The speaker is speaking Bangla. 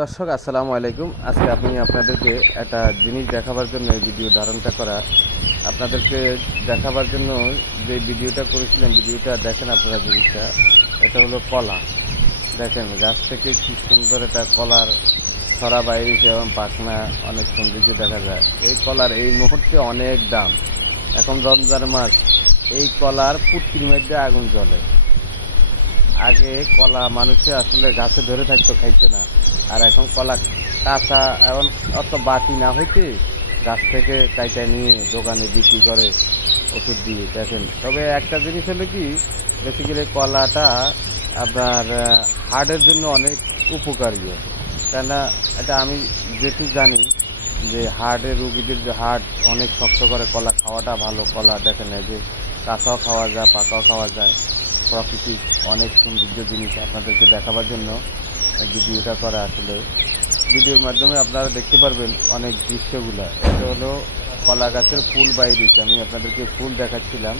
দর্শক আসসালামু আলাইকুম। আজকে আমি আপনাদেরকে একটা জিনিস দেখাবার জন্য এই ভিডিও ধারণটা করা। আপনাদেরকে দেখাবার জন্য যে ভিডিওটা করেছিলাম, ভিডিওটা দেখেন আপনারা। জিনিসটা এটা হলো কলা। দেখেন গাছ থেকে কি সুন্দর একটা কলার ছড়া বাইরেছে এবং পাখনা অনেক সৌন্দর্য দেখা যায়। এই কলার এই মুহূর্তে অনেক দাম। এখন রমজান মাস, এই কলার পুটকির মধ্যে আগুন জ্বলে। আগে কলা মানুষে আসলে গাছে ধরে থাকতো, খাইতো না। আর এখন কলা কাঁচা, এখন অত বাটি না হইতে গাছ থেকে কাইটা নিয়ে দোকানে বিক্রি করে ওষুধ দিয়ে। দেখেন, তবে একটা জিনিস হলো কি, বেসিক্যালি কলাটা আপনার হার্টের জন্য অনেক উপকারী। কেননা এটা আমি যেটুকু জানি যে হার্টের রুগীদের যে হার্ট অনেক শক্ত করে, কলা খাওয়াটা ভালো। কলা দেখেন এই যে কাঁচাও খাওয়া যায়, পাকাও খাওয়া যায়। প্রাকৃতিক অনেক সৌন্দর্য জিনিস আপনাদেরকে দেখাবার জন্য ভিডিওটা করা। আসলে ভিডিওর মাধ্যমে আপনারা দেখতে পারবেন অনেক দৃশ্যগুলা। এটা হলো কলা গাছের ফুল বাইরেছে। আমি আপনাদেরকে ফুল দেখাচ্ছিলাম।